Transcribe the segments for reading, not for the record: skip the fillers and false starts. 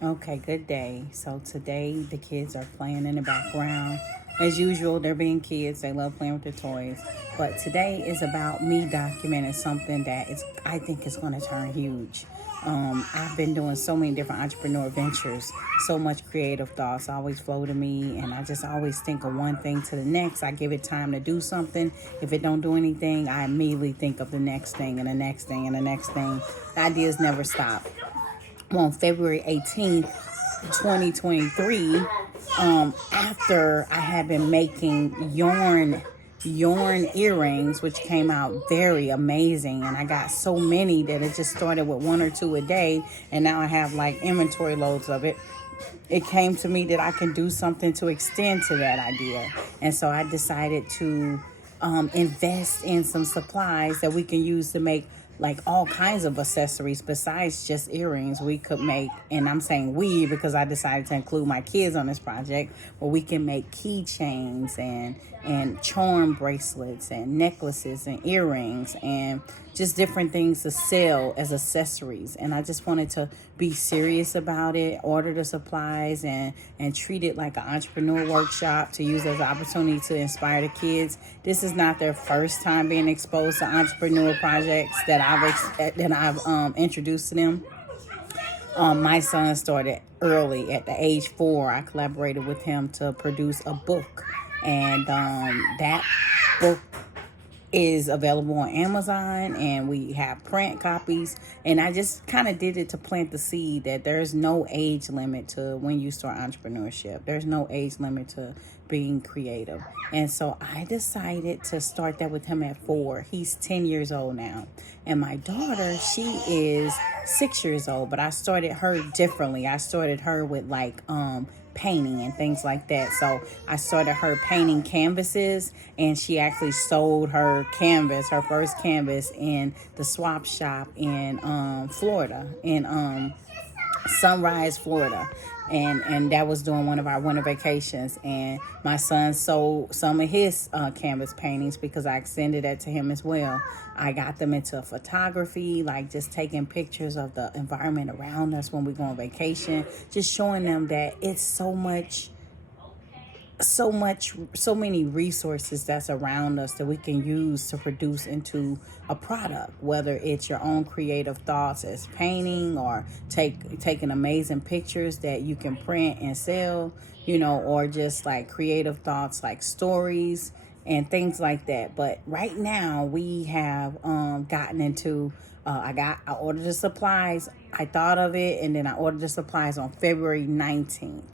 Okay, good day. So today the kids are playing in the background. As usual, they're being kids. They love playing with their toys. But today is about me documenting something that is I think is going to turn huge. I've been doing so many different entrepreneur ventures, so much creative thoughts always flow to me, and I just always think of one thing to the next. I give it time to do something. If it don't do anything, I immediately think of the next thing and the next thing and the next thing. The ideas never stop. On February 18th, 2023, after I had been making yarn earrings, which came out very amazing, and I got so many that it just started with one or two a day, and now I have like inventory loads of it. It came to me that I can do something to extend to that idea, and so I decided to invest in some supplies that we can use to make like all kinds of accessories besides just earrings. We could make, and I'm saying we because I decided to include my kids on this project, where we can make keychains and charm bracelets and necklaces and earrings and just different things to sell as accessories. And I just wanted to be serious about it, order the supplies, and treat it like an entrepreneur workshop to use as an opportunity to inspire the kids. This is not their first time being exposed to entrepreneur projects that I've introduced to them. My son started early at the age 4. I collaborated with him to produce a book, and that book is available on Amazon, and we have print copies. And I just kind of did it to plant the seed that there's no age limit to when you start entrepreneurship. There's no age limit to being creative. And so I decided to start that with him at 4. He's 10 years old now. And my daughter, she is 6 years old, but I started her differently. I started her with like painting and things like that. So I started her painting canvases, and she actually sold her canvas, her first canvas, in the swap shop in Florida, in Sunrise, Florida. And that was during one of our winter vacations. And my son sold some of his canvas paintings because I extended that to him as well. I got them into photography, like just taking pictures of the environment around us when we go on vacation, just showing them that it's so many resources that's around us that we can use to produce into a product, whether it's your own creative thoughts as painting, or taking amazing pictures that you can print and sell, or just like creative thoughts like stories and things like that. But right now we have gotten into I ordered the supplies. I thought of it, and then I ordered the supplies on February 19th.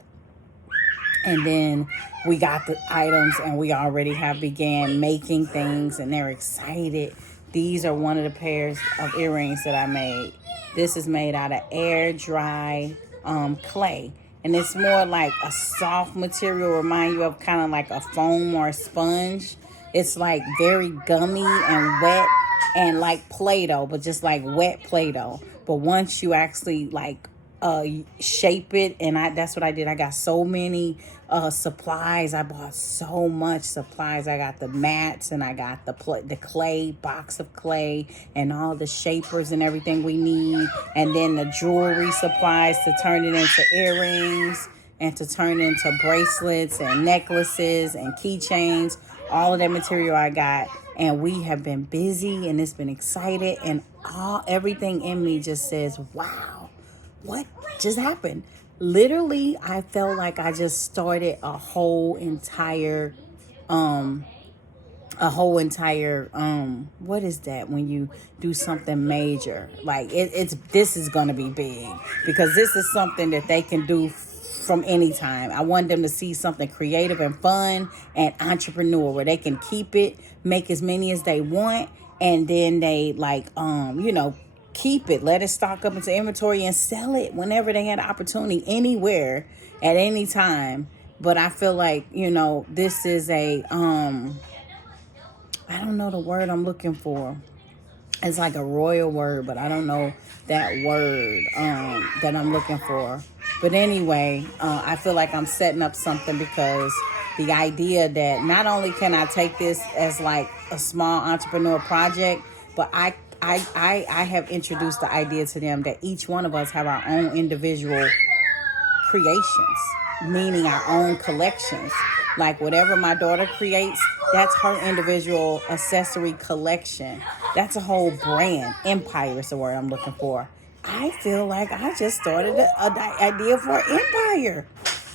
And then we got the items, and we already have began making things, and they're excited. These are one of the pairs of earrings that I made. This is made out of air dry clay. And it's more like a soft material, remind you of kind of like a foam or a sponge. It's like very gummy and wet and like Play-Doh, but just like wet Play-Doh. But once you actually like shape it, and that's what I did. I got so many supplies. I bought so much supplies. I got the mats, and I got the clay, box of clay, and all the shapers and everything we need, and then the jewelry supplies to turn it into earrings and to turn it into bracelets and necklaces and keychains. All of that material I got, and we have been busy, and it's been excited, and everything in me just says, wow, what just happened? Literally, I felt like I just started a whole entire what is that when you do something major? Like this is going to be big, because this is something that they can do from any time. I want them to see something creative and fun and entrepreneur, where they can keep it, make as many as they want, and then they like keep it, let it stock up into inventory, and sell it whenever they had an opportunity, anywhere, at any time. But I feel like, this is I don't know the word I'm looking for. It's like a royal word, but I don't know that word that I'm looking for. But anyway, I feel like I'm setting up something, because the idea that not only can I take this as like a small entrepreneur project, but I have introduced the idea to them that each one of us have our own individual creations, meaning our own collections. Like whatever my daughter creates, that's her individual accessory collection. That's a whole brand. Empire is the word I'm looking for. I feel like I just started an idea for an empire.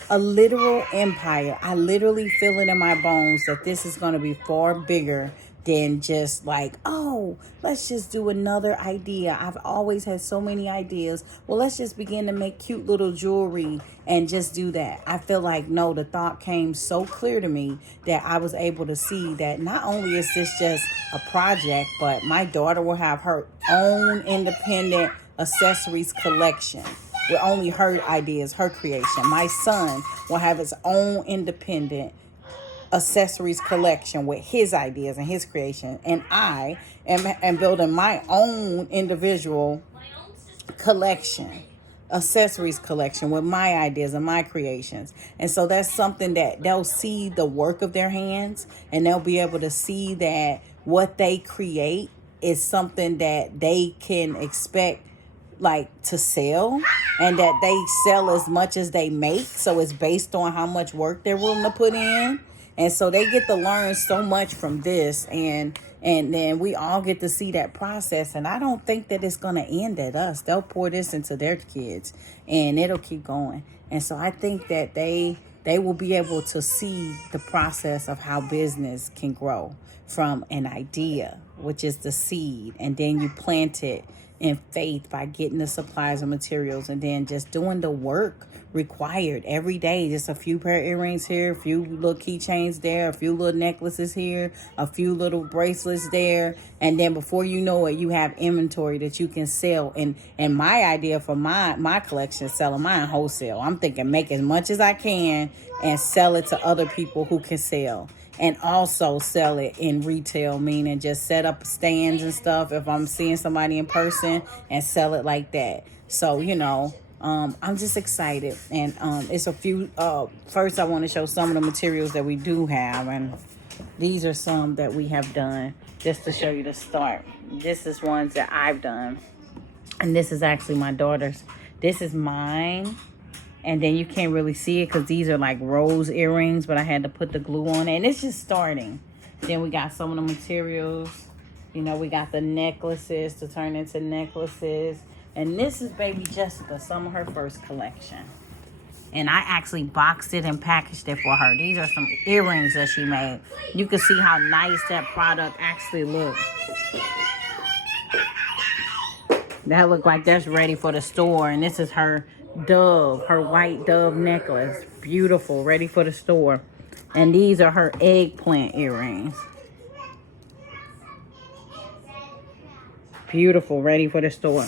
A literal empire. I literally feel it in my bones that this is going to be far bigger than just like, oh, let's just do another idea. I've always had so many ideas. Well, let's just begin to make cute little jewelry and just do that. I feel like, no, the thought came so clear to me that I was able to see that not only is this just a project, but my daughter will have her own independent accessories collection with only her ideas, her creation. My son will have his own independent accessories collection with his ideas and his creation. And I am building my own individual collection, accessories collection with my ideas and my creations. And so that's something that they'll see the work of their hands, and they'll be able to see that what they create is something that they can expect like to sell, and that they sell as much as they make. So it's based on how much work they're willing to put in. And so they get to learn so much from this, and then we all get to see that process. And I don't think that it's going to end at us. They'll pour this into their kids, and it'll keep going. And so I think that they will be able to see the process of how business can grow from an idea, which is the seed, and then you plant it in faith by getting the supplies and materials, and then just doing the work required every day. Just a few pair of earrings here, a few little keychains there, a few little necklaces here, a few little bracelets there, and then before you know it, you have inventory that you can sell. And my idea for my collection is selling mine wholesale. I'm thinking make as much as I can and sell it to other people who can sell. And also sell it in retail, meaning just set up stands and stuff if I'm seeing somebody in person, and sell it like that. So, I'm just excited. And it's a few, first I want to show some of the materials that we do have. And these are some that we have done just to show you the start. This is ones that I've done. And this is actually my daughter's. This is mine. And then you can't really see it because these are like rose earrings, but I had to put the glue on it. And it's just starting. Then we got some of the materials. We got the necklaces to turn into necklaces. And this is baby Jessica, some of her first collection. And I actually boxed it and packaged it for her. These are some earrings that she made. You can see how nice that product actually looks. That look like that's ready for the store. And this is her dove, her white dove necklace. Beautiful, ready for the store. And these are her eggplant earrings. Beautiful, ready for the store.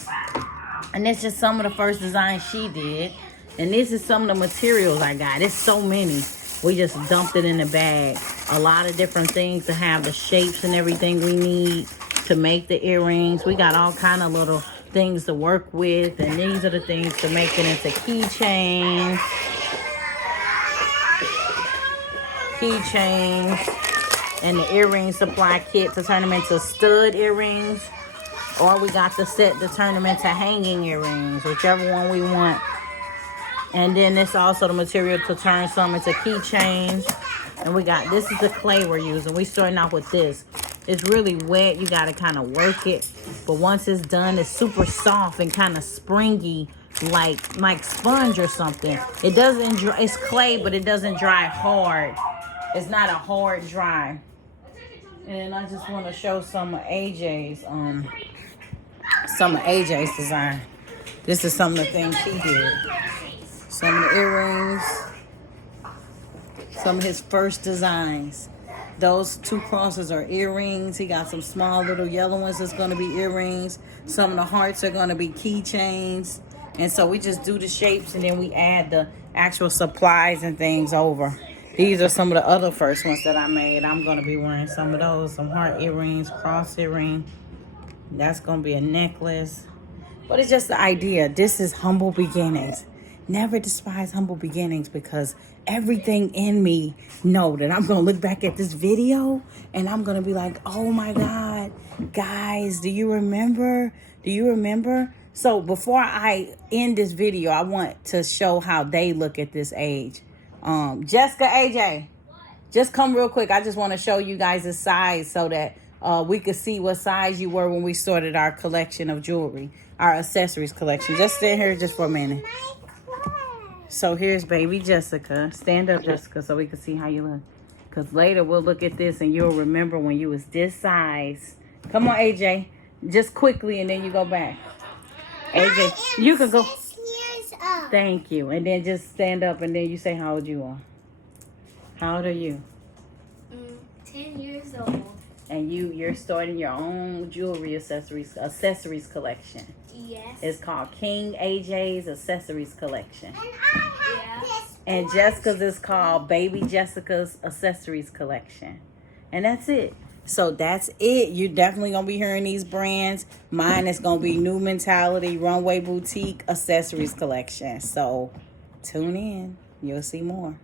And this is some of the first designs she did. And this is some of the materials I got. It's so many. We just dumped it in the bag. A lot of different things to have the shapes and everything we need to make the earrings. We got all kind of little things to work with, and these are the things to make it into keychains, and the earring supply kit to turn them into stud earrings, or we got the set to turn them into hanging earrings, whichever one we want. And then this also the material to turn some into keychains. And we got, this is the clay we're using. We starting off with this. It's really wet. You got to kind of work it. But once it's done, it's super soft and kind of springy, like sponge or something. It doesn't dry. It's clay, but it doesn't dry hard. It's not a hard dry. And I just want to show some of AJ's design. This is some of the things he did. Some of the earrings. Some of his first designs. Those two crosses are earrings. He got some small little yellow ones that's going to be earrings. Some of the hearts are going to be keychains. And so we just do the shapes, and then we add the actual supplies and things over. These are some of the other first ones that I made. I'm going to be wearing some of those. Some heart earrings, cross earring. That's going to be a necklace. But it's just the idea. This is humble beginnings. Never despise humble beginnings, because everything in me know that I'm going to look back at this video and I'm going to be like, oh my God, guys, do you remember So before I end this video, I want to show how they look at this age. Jessica, AJ, just come real quick. I just want to show you guys the size so that we could see what size you were when we started our collection of jewelry, our accessories collection. Just stand here just for a minute. So here's baby Jessica. Stand up, Jessica, so we can see how you look. Because later we'll look at this and you'll remember when you was this size. Come on, AJ. Just quickly and then you go back. AJ, you can go. 6 years old. Thank you. And then just stand up and then you say how old you are. How old are you? 10 years old. And you're starting your own jewelry accessories collection. Yes. It's called King AJ's Accessories Collection. And I have this. And Jessica's is called Baby Jessica's Accessories Collection. And that's it. So that's it. You're definitely going to be hearing these brands. Mine is going to be New Mentality, Runway Boutique Accessories Collection. So tune in. You'll see more.